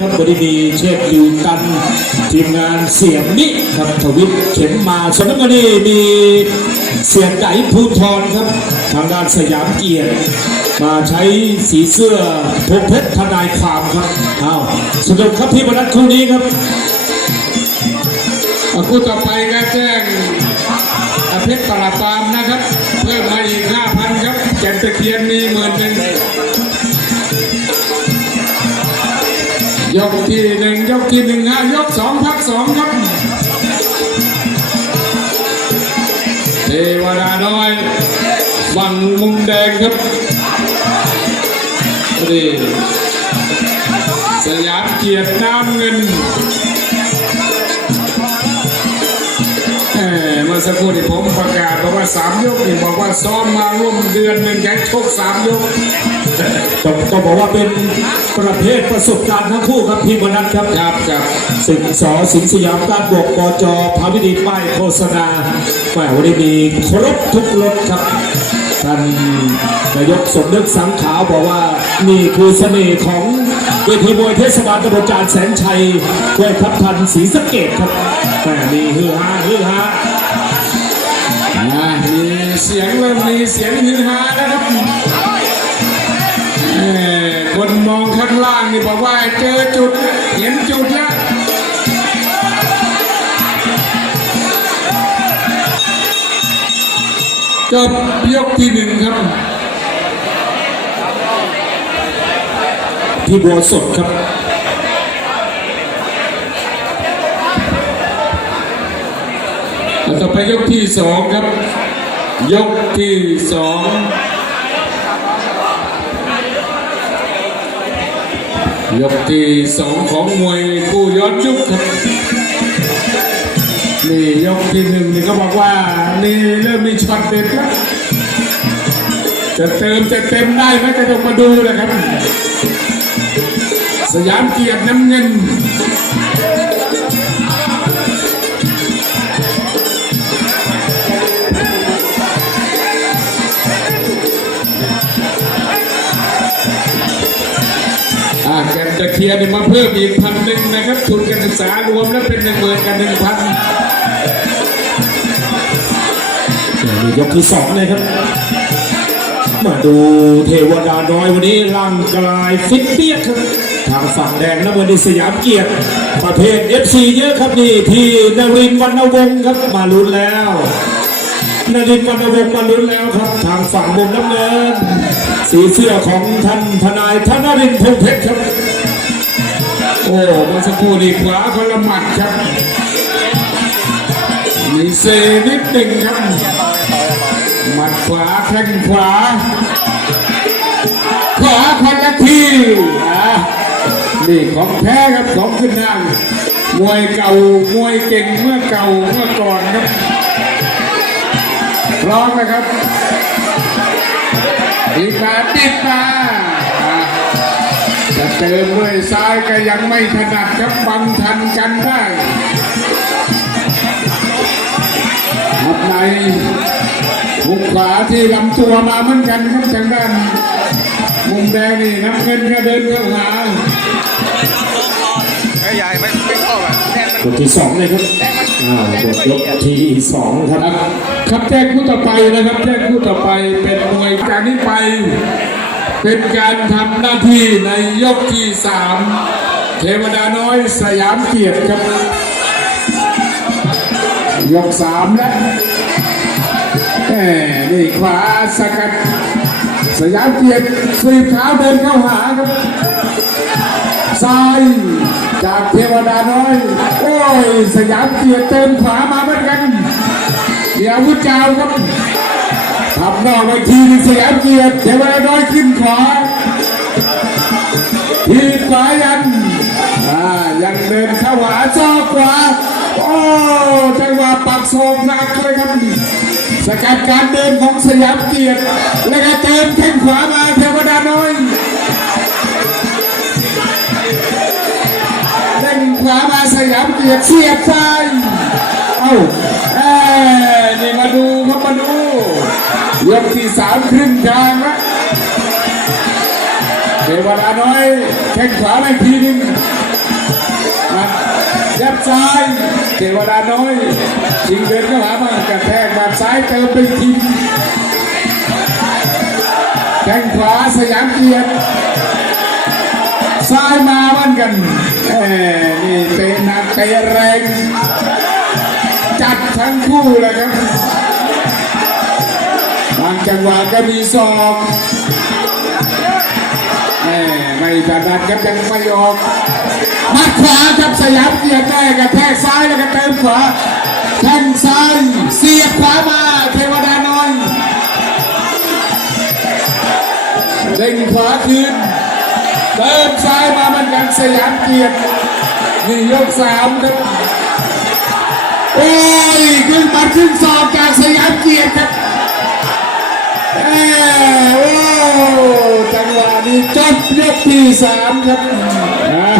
ครับบริดีเชฟยูตัน ทีมงานเสียงนิครับทวิทย์เข็มมาสนน้ำเงินนี่มีเสียงไก่ภูทรครับ ทางด้านสยามเกียรติมาใช้สีเสื้อพงเพชรทนายความครับอ้าวสนุกครับพี่บรรลัดคู่นี้ครับคู่ต่อไปก็แจ้งเพชรปราปรามนะครับ เพิ่มมาอีก 5,000 ครับแก่นตะเคียนมีหมื่นหนึ่ง ยกที่หนึ่งยกที่หนึ่งฮะยกสองพักสองครับเทวดาน้อยฝั่งมุมแดงครับนี่สยามเกียรติน้ำเงิน เอ่อเมื่อสักครู่ที่ผมประกาศบอกว่าสามยกนี่บอกว่าซ้อมมาร่วมเดือนหนึ่งแข่งชกสามยกต้องต้องบอกว่าเป็นประเภทประสบการณ์ทั้งคู่ครับพี่บรรลัดครับครับครับสิงสอสิงสยามการบวกบจพาวิดีป้ายโฆษณาแหมวันนี้มีครบทุกรถครับท่านนายกสมนึกสังขาวบอกว่านี่คือเสน่ห์ของ เวทีมวยเทศบาลตำบลจานแสนชัยด้วยทัพทันศรีสะเกดครับแหมมีฮือฮาฮือฮาอ่ามีเสียงเริ่มมีเสียงฮือฮาแล้วครับคนมองข้างล่างนี่บอกว่าเจอจุดเห็นจุดแล้วจบยกที่หนึ่งครับ ที่บัวสดครับต่อไปยกที่สองครับ ยกที่สองยกที่สองของมวยคู่ย้อนยุคครับนี่ยกที่หนึ่งนี่ก็บอกว่า นี่เริ่มมีช็อตเด็ดแล้วจะเติมจะเต็มได้ไหมจะต้องมาดูเลยครับ ยามเกียรติน้ำเงินแกนตะเคียนนี่มาเพิ่มอีกพันหนึ่งนะครับทุนการศึกษารวมแล้วเป็นหนึ่งหมื่นกันหนึ่งพันนี่ยกที่สองเลยครับ มาดูเทวดาน้อยวันนี้ร่างกายฟิตเปี้ยครับ ทางฝั่งแดงนะวันนี้สยามเกียรติประเภท FC เยอะครับนี่ที่นรินวรรณวงศ์ครับมาลุ้นแล้วนรินวรรณวงศ์มาลุ้นแล้วครับ ทางฝั่งมุมน้ำเงิน สีเสื้อของท่านทนายธนรินทร์พงเพชรครับโอ้เมื่อสักครู่นี่ขวาคนละหมัดครับมีเซนิดหนึ่งครับ หมัดขวาแข้งขวา ขวาคนละทีอะนี่ของแท้ครับของขึ้นทางมวยเก่ามวยเก่งเมื่อเก่าเมื่อก่อนครับร้อมนะครับปิดมาปิดมาอะจะเติมด้วยซ้ายก็ยังไม่ถนัดครับบังทันกันได้ทับใน ขวาที่ลำตัวมาเหมือนกันครับทางด้านมุมแดงนี่น้ำเงินก็เดินเข้าหาไอ้ใหญ่ไม่ไม่เข้าอะแทนมันยกที่สองเลยครับอ่าบทยกที่สองครับครับ ครับแจ้งคู่ต่อไปนะครับแจ้งคู่ต่อไปเป็นมวยจากนี้ไป เป็นการทำหน้าที่ในยกที่สามเทวดาน้อยสยามเกียรติครับยกสามแล้วแหม นี่ขวาสกัดสยามเกียรติสีบเท้าเดินเข้าหาครับซ้ายจากเทวดาน้อย โอ้ย สยามเกียรติเติมขวามาเหมือนกันเดี๋ยวพุทธเจ้าครับทำนอกไปทีนึงสยามเกียรติเทวดาน้อยขึ้นขวาทีขวายันอ่ายังเดินเข้าหาจอขวาโอ้จังหวะปักศอกหนักเลยครับ สกัดการเดินของสยามเกียรติและการเติมแข้งขวามาเทวดาน้อยเด้งขวามาสยามเกียรติเสียบซ้ายเอ้าเอ้นี่มาดูครับมาดูยกที่สามครึ่งกลางนะเทวดาน้อยแข้งขวาไม่ทีนึงยับซ้ายเทวดาน้อยยิงเดินเข้ามาบ้กระแท บบซ้ายเติมไปทีแข้งขวาสยามเกียรติซ้ายมาเหมือนกันแหมนี่เตะหนักเตะแรง จัดทั้งคู่เลยครับบางจังหวะก็มีศอกแหมไม่ถนัดครับยังไม่ออกมัดขวาครับสยามเกียรติได้กระ เติมซ้ายมาเหมือนกันสยามเกียรตินี่ยกสามครับโอ้ยขึ้นมาขึ้นสอบจากสยามเกียรติครับเอ้ยโอ้จังหวะนี้จบยกที่สามครับนะ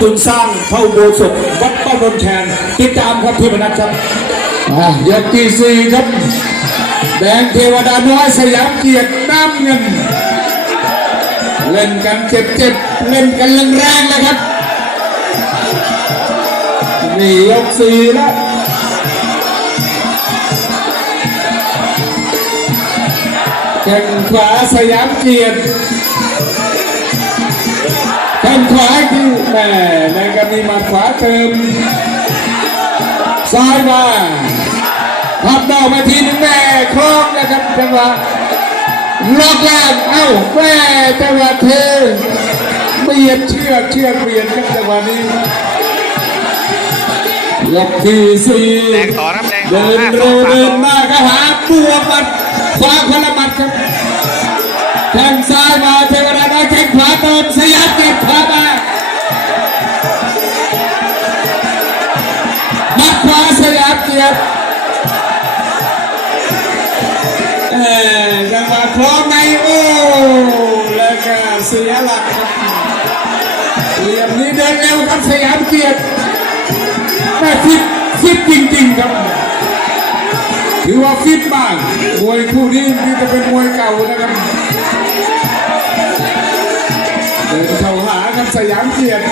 ตุนสร้างพระอุโบสถวัดป้านนท์แทนติดตามครับพี่มนัสครับอะยกที่สี่ครับ แดงเทวดาน้อยสยามเกียรติน้ำเงิน เล่นกันเจ็บๆเล่นกันแรงๆเลยครับนี่ยกสี่แล้วแข้งขวาสยามเกียรติแข้งขวาอีกที่แม่กันมีมาขวาเติมซ้ายมา พับนอกมาทีนึงแม่คล้องนะครับจังหวะล็อกแรกเอ้าแม่จังหวะเทเบียดเชือกเชือกเบียดครับจังหวะนี้ยกที่สี่แดงต่อครับแดงเดินห้าสเร็วเดินองมาก็หาตัวมัดขวาคนลมัดครับแข้งซ้ายมาเทวดาแข้งขวาเติมสยามเก็บขวามามัดขวาสยามเกียร จังหวะคล้องในโอ้แล้วก็เสียหลักครับเหลี่ยมนี้เดินเร็วครับสยามเกียรติแม่ฟิตฟิตจริงๆครับถือว่าฟิตมากมวยคู่นี้นี่จะเป็นมวยเก่านะครับเดินเข้าหาครับสยามเกียรติ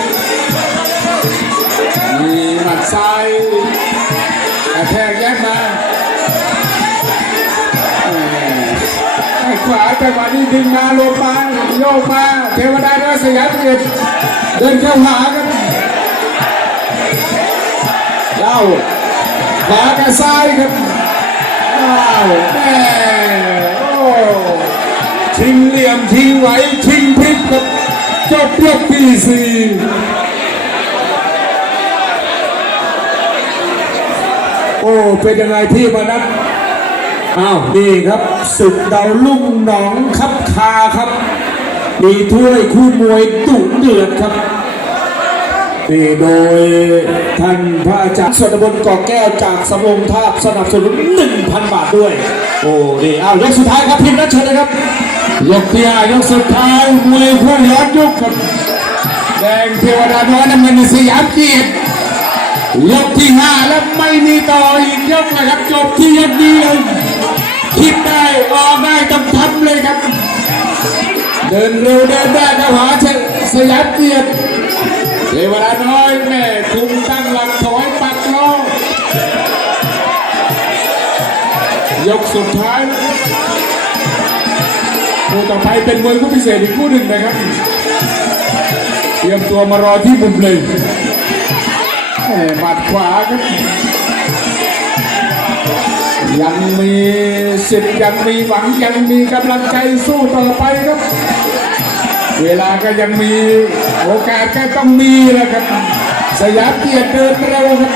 มีหมัดซ้ายกระแทกแยกมา ขวาจังหวะนี้ดึงมาลงมาโยกมาเทวดาด้วยสยามเกียรติเดินเข้าหากันเล่าขวากับซ้ายครับอ้าวแม่โอ้ชิงเหลี่ยมชิงไหวชิงพลิกครับจบยกที่สี่โอ้เป็นยังไงพี่มานัท อ้าวนี่ครับศึกดาวลุ่งหนองคับคาครับ มีถ้วยคู่มวยดุเดือดครับนี่โดยท่านพระอาจารย์สวดบนต์ก่อแก้วจากสำโรงทาบสนับสนุน1,000 บาทด้วย โอ้นี่อ้าวยกสุดท้ายครับพิมพ์นัชเชิญนะครับ ยกที่ห้ายกสุดท้ายมวยคู่ย้อนยุคครับแดงเทวดาน้อยน้ำเงินสยามเกียรติยกที่ห้าแล้วไม่มีต่ออีกยกนะครับจบที่ยกเดียว คิดได้ออกได้ต้องทำเลยครับ เดินเร็วเดินได้ก็หาเชสยามเกียรติเทวดาน้อยแม่คุมตั้งหลักถอยปักล้อยกสุดท้ายคู่ต่อไปเป็นมวยคู่พิเศษอีกคู่หนึ่งนะครับ เตรียมตัวมารอที่มุมเลยแหม่หมัดขวาครับยังมี สิทธิ์ยังมีหวังยังมีกำลังใจสู้ต่อไปครับ เวลาก็ยังมีโอกาสก็ต้องมีแหละครับ สยามเกียรติเดินเร็วครับ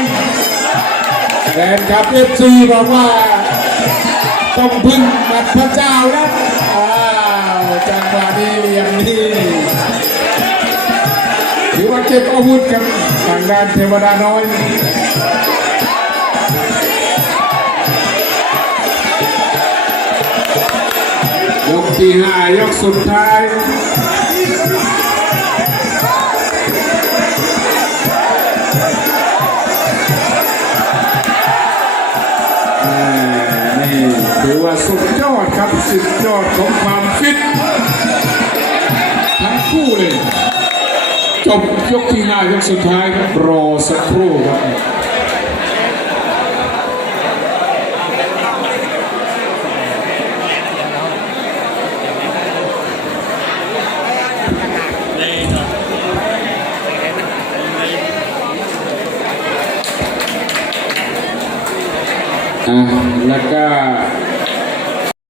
แฟนคลับเอฟซีบอกว่า ต้องพึ่งมัดพระเจ้านะอ้าวจังหวะนี้เหลี่ยมนี้ถือว่าเก็บอาวุธครับทางด้านเทวดาน้อย ที่ห้ายกสุดท้ายแหม่นี่ถือว่าสุดยอดครับสุดยอดของความฟิตทั้งคู่เลยจบยกที่ห้ายกสุดท้ายครับรอสักครู่ครับ acá